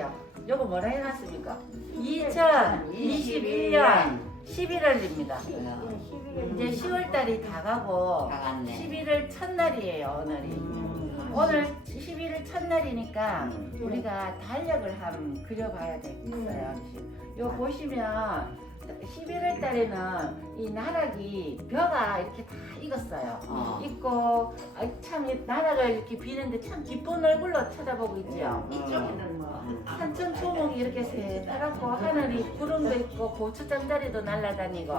보세요. 요거 뭐라 해놨습니까? 2021년 11월입니다. 이제 10월 달이 다 가고 다 갔네. 11월 첫날이에요 오늘이. 오늘 11월 첫날이니까 우리가 달력을 한번 그려봐야 되겠어요. 요 보시면 11월 달에는 이 나락이 벼가 이렇게 다 익었어요. 어. 있고 아, 참이 나락을 이렇게 비는데 참 기쁜 얼굴로 쳐다보고 있죠. 이쪽에는 뭐 산천 초목이 이렇게 새파랗고 하늘이 구름도 있고 고추장 자리도 날아다니고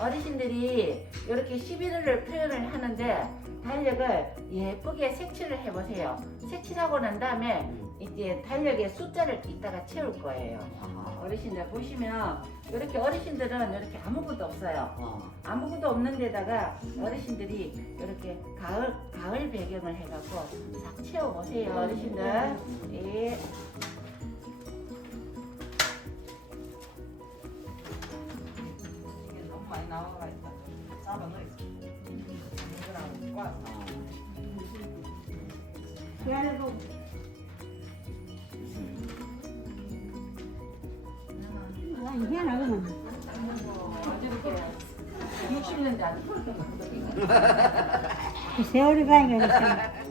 어르신들이 이렇게 11월을 표현을 하는데 달력을 예쁘게 색칠을 해보세요. 색칠하고 난 다음에 이제 달력에 숫자를 이따가 채울 거예요. 어르신들 보시면 이렇게 어르신들은 이렇게 아무것도 없어요. 어. 아무것도 없는 데다가 어르신들이 이렇게 가을 가을 배경을 해갖고 싹 채워 보세요 어르신들. 예. 세월이 가니까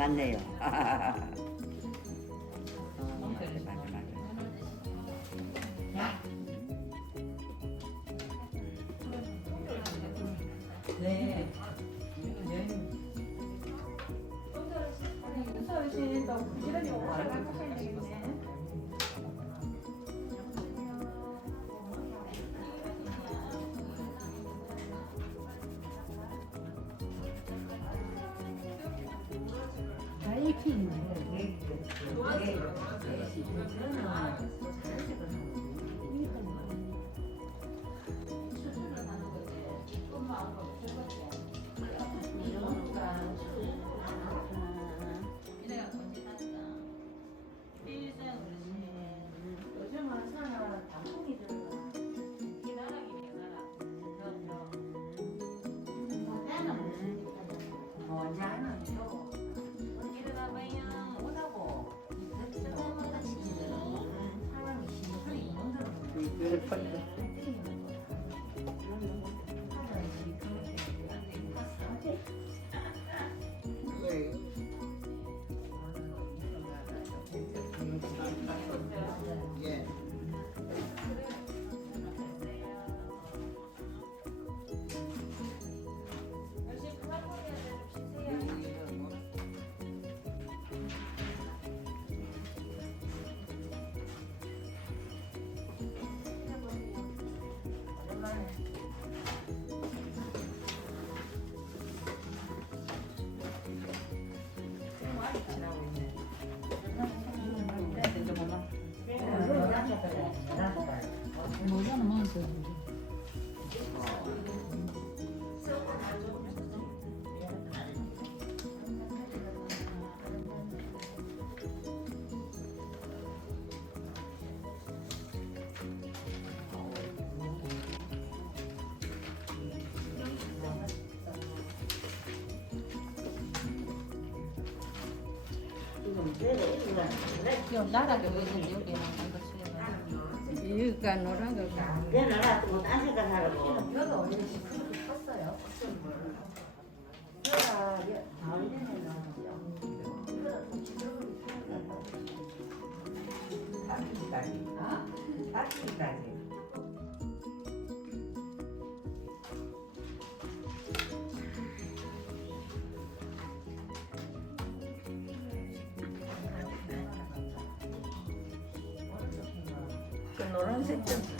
맞네요. 맞아, 맞아, 맞아. 네. 다 힘들 좀 나라게 보이는데 여기 있는 거 여기가 노란 거. 내가 또딴 생각 하라고. 벼가 원래 그렇게 컸어요. 벼가 가을 내 노란색 좀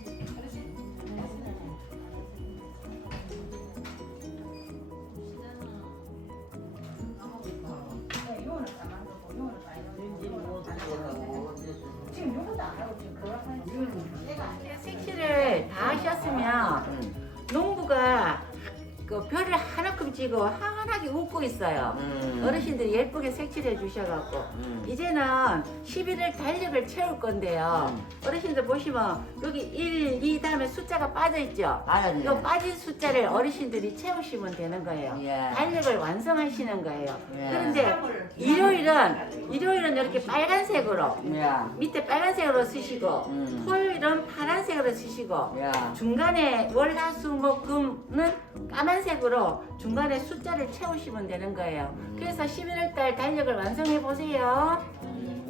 찍어 환하게 웃고 있어요. 음. 어르신들이 예쁘게 색칠해 주셔갖고 음. 이제는 11일 달력을 채울 건데요. 어르신들 보시면 여기 1, 2 다음에 숫자가 빠져 있죠. 알았네. 이거 빠진 숫자를 어르신들이 채우시면 되는 거예요. 예. 달력을 완성하시는 거예요. 예. 그런데 일요일은 일요일은 이렇게 빨간색으로 야. 밑에 빨간색으로 쓰시고 음. 토요일은 파란색으로 쓰시고 야. 중간에 월화수목금은 까만색으로 중간에 숫자를 채우시면 되는 거예요. 음. 그래서 11월달 달력을 완성해 보세요.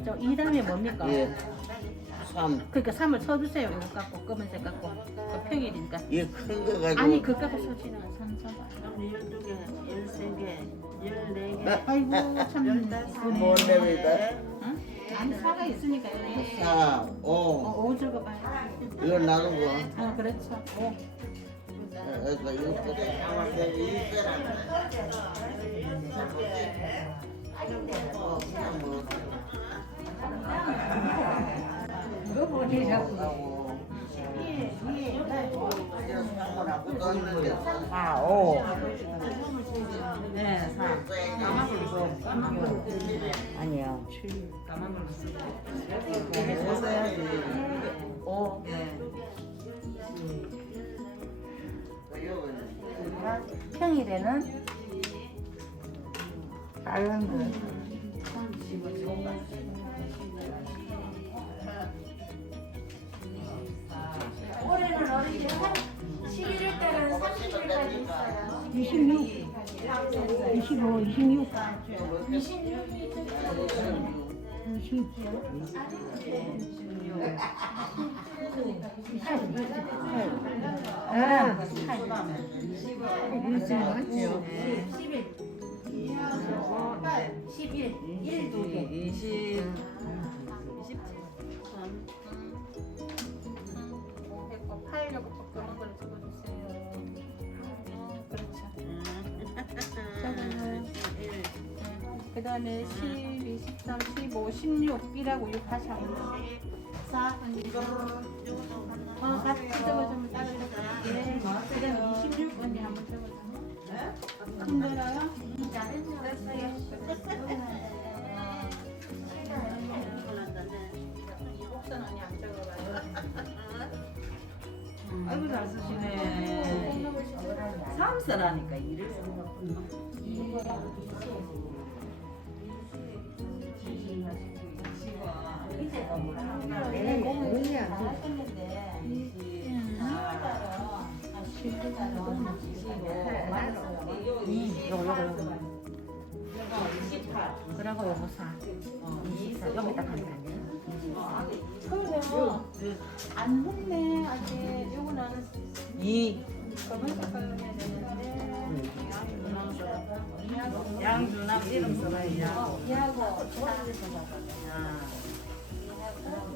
저 이 다음에 뭡니까? 예. 3. 그러니까 3을 쳐주세요. 이거 갖고 검은색 갖고 그 평일이니까. 예, 큰거 가지고. 아니 그 갖고 쳐지는 3, 4, 12개, 13개, 14개, 아이고 참. 15, 15. 안에 사가 있으니까 이렇게. 4, 5. 어, 5 적어봐요. 이건 나누고. 어, 그렇죠. 5. 아오네 사 까만 걸로 써. 까만 걸로. 아니요. 까만 걸로 써. 평일에는 빨간 거. 올해는 어르신 11월 달은 30일까지 있어요. 26, 25, 26, 20. 아, 무슨 맞죠? 10일. 10일. 1, 2개. 20. 8 요거 검은 걸로 적어주세요. 어, 그렇죠. 적어요. 그 다음에 10, 23, 15, 16, 1하고 6 다시 한 번. 4, 어, 같이 적어주면 따라잡을게. 그 다음에 26 언니 한번 적어줘. 힘들어요? 곡선 언니 안 적어봐요. 아이고 잘 쓰시네. 3 써라니까 2를 쓰는 거 24. 어, 24. 여기다 간다네. 그러면 안 혼내 아직 요거 나는 2. 검은 색깔로 해야 되는데 양주남 이름 써봐야 이하고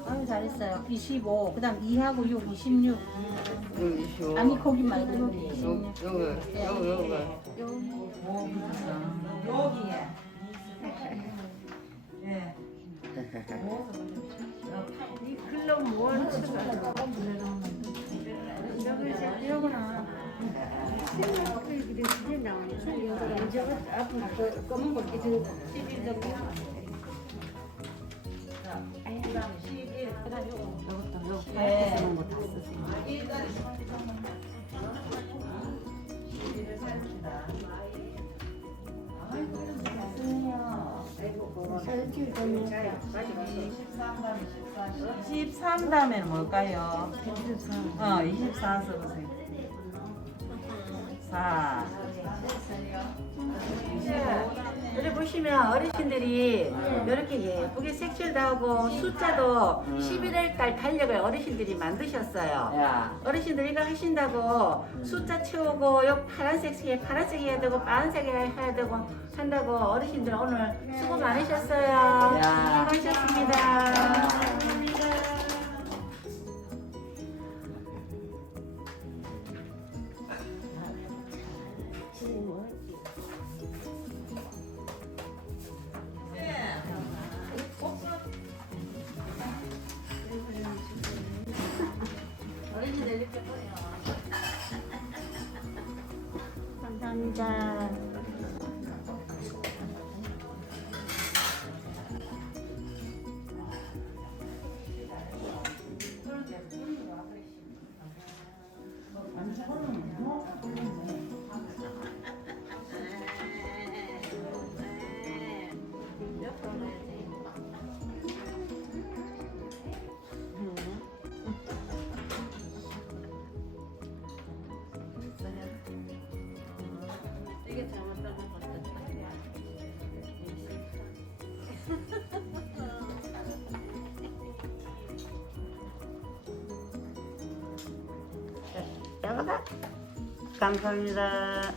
아유 잘했어요. 25. 그다음 2하고 6 26. 음. 아니 거기 말고 여기 26. 여기 여기 여기. 여기. 여기. 여기. 여기. 여기. 클럽 뭘 이러구나 앞으로 그 검은 거 이렇게 들고. 그다음에 11. 그다음 요거 요것도 요 예. 쓰는 거다 쓰세요. 13담에는 뭘까요? 23. 어, 24 써보세요. 4. 25. 여기 보시면 어르신들이 이렇게 예쁘게 색칠도 하고 숫자도 11월 달 달력을 어르신들이 만드셨어요. 야. 어르신들 이거 하신다고 숫자 채우고 요 파란색 색에 파란색 해야 되고 파란색 해야 되고 한다고 어르신들 오늘 수고 많으셨어요. 야. 수고하셨습니다. 이 감사합니 다. 감사합니다.